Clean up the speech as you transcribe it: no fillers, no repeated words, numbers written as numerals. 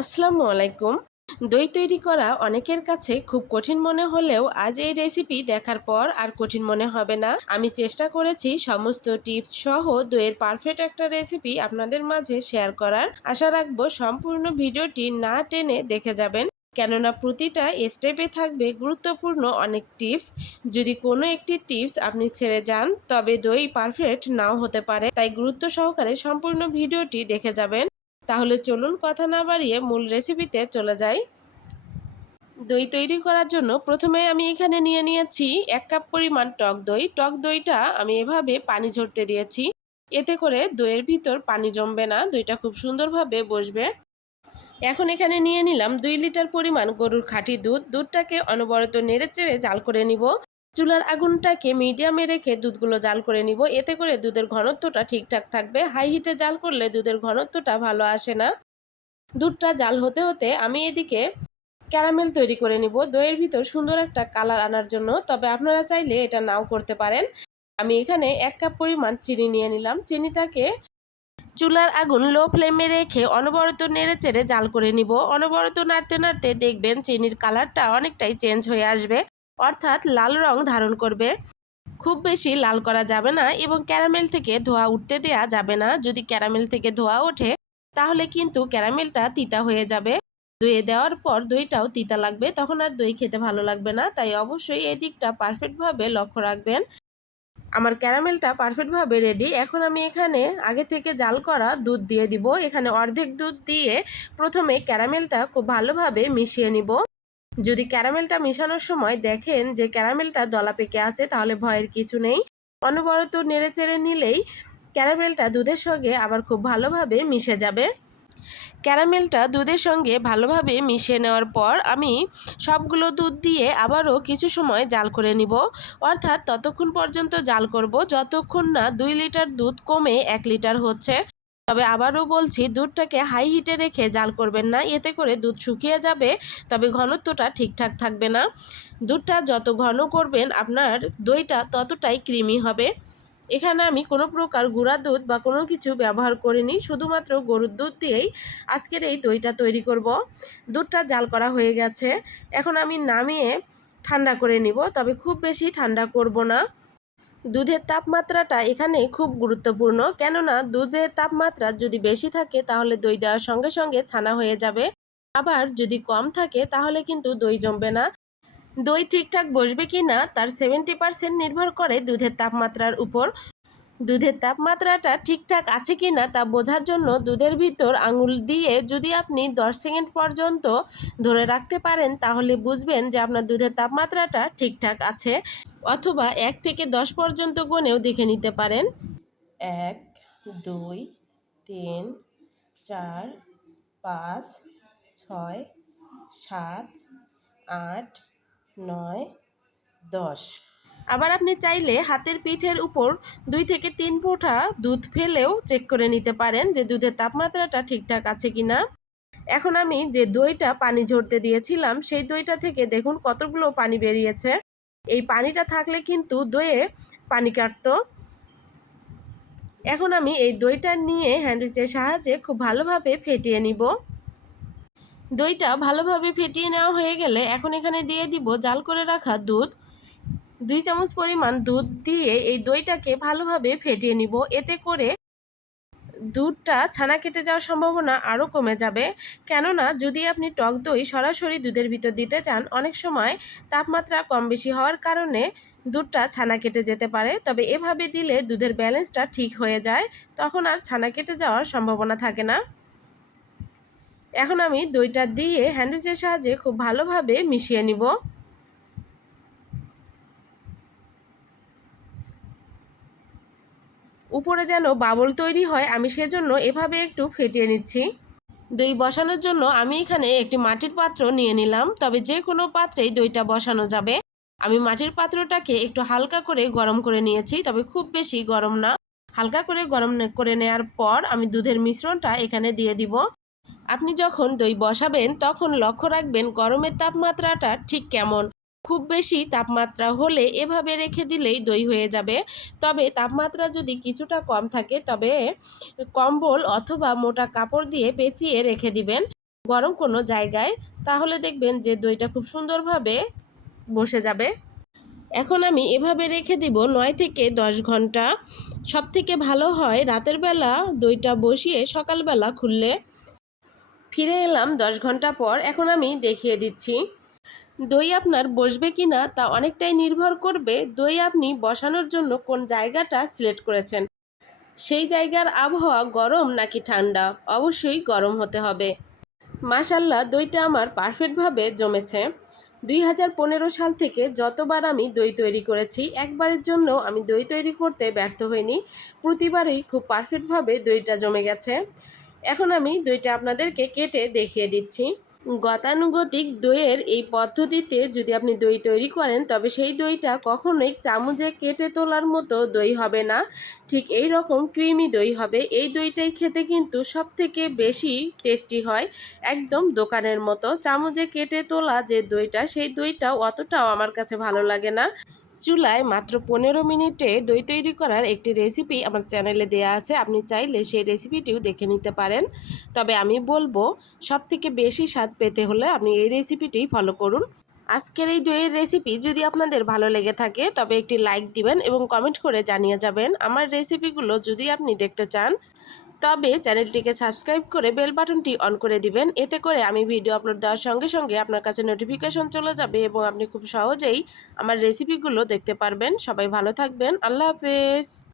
আসসালামু আলাইকুম। দই তৈরি করা অনেকের কাছে খুব কঠিন মনে হলেও আজ এই রেসিপি দেখার পর আর কঠিন মনে হবে না। আমি চেষ্টা করেছি সমস্ত টিপস সহ দইয়ের পারফেক্ট একটা রেসিপি আপনাদের মাঝে শেয়ার করার। আশা রাখবো সম্পূর্ণ ভিডিওটি না টেনে দেখে যাবেন, কেননা প্রতিটা স্টেপে থাকবে গুরুত্বপূর্ণ অনেক টিপস। যদি কোনো একটি টিপস আপনি ছেড়ে যান তবে দই পারফেক্ট নাও হতে পারে, তাই গুরুত্ব সহকারে সম্পূর্ণ ভিডিওটি দেখে যাবেন। তাহলে চলুন কথা না বাড়িয়ে মূল রেসিপিতে চলে যাই। দই তৈরি করার জন্য প্রথমে আমি এখানে নিয়ে নিয়েছি 1 কাপ পরিমাণ টক দই। টক দইটা আমি এভাবে পানি ঝরতে দিয়েছি, এতে করে দইয়ের ভিতর পানি জমবে না, দইটা খুব সুন্দরভাবে বসবে। এখন এখানে নিয়ে নিলাম 2 লিটার পরিমাণ গরুর খাঁটি দুধ। দুধটাকে অনবরত নেড়েচেড়ে জাল করে নিব। চুলার আগুনটাকে মিডিয়ামে রেখে দুধগুলো জাল করে নিব, এতে করে দুধের ঘনত্বটা ঠিকঠাক থাকবে। হাই হিটে জাল করলে দুধের ঘনত্বটা ভালো আসে না। দুধটা জাল হতে হতে আমি এদিকে ক্যারামেল তৈরি করে নিব দইয়ের ভিতর সুন্দর একটা কালার আনার জন্য, তবে আপনারা চাইলে এটা নাও করতে পারেন। আমি এখানে 1 কাপ পরিমাণ চিনি নিয়ে নিলাম। চিনিটাকে চুলার আগুন লো ফ্লেমে রেখে অনবরত নেড়েচেড়ে জাল করে নিব। অনবরত নাড়তে নাড়তে দেখবেন চিনির কালারটা অনেকটাই চেঞ্জ হয়ে আসবে, অর্থাৎ লাল রং ধারণ করবে। খুব বেশি লাল করা যাবে না এবং ক্যারামেল থেকে ধোঁয়া উঠতে দেয়া যাবে না। যদি ক্যারামেল থেকে ধোঁয়া ওঠে তাহলে কিন্তু ক্যারামেলটা তিতা হয়ে যাবে। দইয়ে দেওয়ার পর দইটাও তিতা লাগবে, তখন আর দই খেতে ভালো লাগবে না। তাই অবশ্যই এই দিকটা পারফেক্টভাবে লক্ষ্য রাখবেন। আমার ক্যারামেলটা পারফেক্টভাবে রেডি। এখন আমি এখানে আগে থেকে জাল করা দুধ দিয়ে দিব। এখানে অর্ধেক দুধ দিয়ে প্রথমে ক্যারামেলটা খুব ভালোভাবে মিশিয়ে নিব। যদি ক্যারামেলটা মিশানোর সময় দেখেন যে ক্যারামেলটা দলা পেকে আছে তাহলে ভয়ের কিছু নেই। অনবরত নেড়েচেড়ে নিলেই ক্যারামেলটা দুধের সঙ্গে আবার খুব ভালোভাবে মিশে যাবে। ক্যারামেলটা দুধের সঙ্গে ভালোভাবে মিশিয়ে নেওয়ার পর আমি সবগুলো দুধ দিয়ে আবারও কিছু সময় জাল করে নিব, অর্থাৎ ততক্ষণ পর্যন্ত জাল করব যতক্ষণ না 2 লিটার দুধ কমে 1 লিটার হচ্ছে। তবে আবারও বলছি, দুধটাকে হাই হিটে রেখে জাল করবেন না, এতে করে দুধ শুকিয়ে যাবে, তবে ঘনত্বটা ঠিকঠাক থাকবে না। দুধটা যত ঘন করবেন আপনার দইটা ততটাই ক্রিমি হবে। এখানে আমি কোনো প্রকার গুঁড়া দুধ বা কোনো কিছু ব্যবহার করিনি, শুধুমাত্র গরুর দুধ দিয়েই আজকের এই দইটা তৈরি করব। দুধটা জাল করা হয়ে গেছে, এখন আমি নামিয়ে ঠান্ডা করে নিব, তবে খুব বেশি ঠান্ডা করব না। দুধের তাপমাত্রাটা এখানে খুব গুরুত্বপূর্ণ, কেননা দুধের তাপমাত্রা যদি বেশি থাকে তাহলে দই দেওয়ার সঙ্গে সঙ্গে ছানা হয়ে যাবে, আবার যদি কম থাকে তাহলে কিন্তু দই জমবে না। দই ঠিকঠাক বসবে কি না তার 70% নির্ভর করে দুধের তাপমাত্রার উপর। দুধের তাপমাত্রাটা ঠিকঠাক আছে কি না তা বোঝার জন্য দুধের ভিতর আঙুল দিয়ে যদি আপনি 10 সেকেন্ড পর্যন্ত ধরে রাখতে পারেন তাহলে বুঝবেন যে আপনার দুধের তাপমাত্রাটা ঠিকঠাক আছে, অথবা 1 থেকে 10 পর্যন্ত গুনেও দেখে নিতে পারেন। 1, 2, 3, 4, 5, 6, 7, 8, 9, 10। আবার আপনি চাইলে হাতের পিঠের উপর 2 থেকে 3 ফোঁটা দুধ ফেলেও চেক করে নিতে পারেন যে দুধের তাপমাত্রাটা ঠিকঠাক আছে কিনা। এখন আমি যে দইটা পানি ঝরতে দিয়েছিলাম সেই দইটা থেকে দেখুন কতগুলো পানি বেরিয়েছে। এই পানিটা থাকলে কিন্তু দইয়ে পানি কাটতো। এখন আমি এই দইটা নিয়ে হ্যান্ডউইচের সাহায্যে খুব ভালোভাবে ফেটিয়ে নিব। দইটা ভালোভাবে ফেটিয়ে নেওয়া হয়ে গেলে এখন এখানে দিয়ে দিব জাল করে রাখা দুধ। 2 চামচ পরিমাণ দুধ দিয়ে এই দইটাকে ভালোভাবে ফেটিয়ে নিব, এতে করে দুধটা ছানা কেটে যাওয়ার সম্ভাবনা আরও কমে যাবে। কেননা যদি আপনি টক দই সরাসরি দুধের ভিতর দিতে চান অনেক সময় তাপমাত্রা কম বেশি হওয়ার কারণে দুধটা ছানা কেটে যেতে পারে, তবে এভাবে দিলে দুধের ব্যালেন্সটা ঠিক হয়ে যায়, তখন আর ছানা কেটে যাওয়ার সম্ভাবনা থাকে না। এখন আমি দইটা দিয়ে হ্যান্ডউইচের সাহায্যে খুব ভালোভাবে মিশিয়ে নিব। উপরে যেন বাবল তৈরি হয় আমি সেজন্য এভাবে একটু ফেটিয়ে নিচ্ছি। দই বসানোর জন্য আমি এখানে একটি মাটির পাত্র নিয়ে নিলাম, তবে যে কোনো পাত্রেই দইটা বসানো যাবে। আমি মাটির পাত্রটাকে একটু হালকা করে গরম করে নিয়েছি, তবে খুব বেশি গরম না। হালকা করে গরম করে নেওয়ার পর আমি দুধের মিশ্রণটা এখানে দিয়ে দিব। আপনি যখন দই বসাবেন তখন লক্ষ্য রাখবেন গরমের তাপমাত্রাটা ঠিক কেমন। খুব বেশি তাপমাত্রা হলে এভাবে রেখে দিলেই দই হয়ে যাবে, তবে তাপমাত্রা যদি কিছুটা কম থাকে তবে কম্বল অথবা মোটা কাপড় দিয়ে পেঁচিয়ে রেখে দিবেন। গরম কোনো জায়গায়, তাহলে দেখবেন যে দইটা খুব সুন্দরভাবে বসে যাবে। এখন আমি এভাবে রেখে দিব 9 থেকে 10 ঘন্টা। সবথেকে ভালো হয় রাতের বেলা দইটা বসিয়ে সকালবেলা খুললে। ফিরে এলাম 10 ঘন্টা পর। এখন আমি দেখিয়ে দিচ্ছি দই আপনার বসবে কিনা তা অনেকটাই নির্ভর করবে দই আপনি বসানোর জন্য কোন জায়গাটা সিলেক্ট করেছেন, সেই জায়গার আবহাওয়া গরম নাকি ঠান্ডা। অবশ্যই গরম হতে হবে। মাশাল্লাহ, দইটা আমার পারফেক্টভাবে জমেছে। 2015 সাল থেকে যতবার আমি দই তৈরি করেছি, একবারের জন্য আমি দই তৈরি করতে ব্যর্থ হইনি। প্রতিবারই খুব পারফেক্টভাবে দইটা জমে গেছে। এখন আমি দইটা আপনাদেরকে কেটে দেখিয়ে দিচ্ছি। গতানুগতিক দইয়ের এই পদ্ধতিতে যদি আপনি দই তৈরি করেন, তবে সেই দইটা কখনোই চামচে কেটে তোলার মতো দই হবে না। ঠিক এই রকম ক্রিমি দই হবে। এই দইটাই খেতে কিন্তু সবথেকে বেশি টেস্টি হয়, একদম দোকানের মতো। চামচে কেটে তোলা যে দইটা, সেই দইটাও অতটাও আমার কাছে ভালো লাগে না। চুলায় মাত্র 15 মিনিটে দই তৈরি করার একটি রেসিপি আমার চ্যানেলে দেয়া আছে, আপনি চাইলে সেই রেসিপিটিও দেখে নিতে পারেন। তবে আমি বলবো সবথেকে বেশি স্বাদ পেতে হলে আপনি এই রেসিপিটি ফলো করুন। আজকের এই দইয়ের রেসিপি যদি আপনাদের ভালো লেগে থাকে তবে একটি লাইক দিবেন এবং কমেন্ট করে জানিয়ে যাবেন। আমার রেসিপিগুলো যদি আপনি দেখতে চান তবে চ্যানেলটিকে সাবস্ক্রাইব করে বেল বাটনটি অন করে দিবেন। এতে করে আমি ভিডিও আপলোড দেওয়ার সঙ্গে সঙ্গে আপনার কাছে নোটিফিকেশন চলে যাবে এবং আপনি খুব সহজেই আমার রেসিপিগুলো দেখতে পারবেন। সবাই ভালো থাকবেন। আল্লাহ হাফেজ।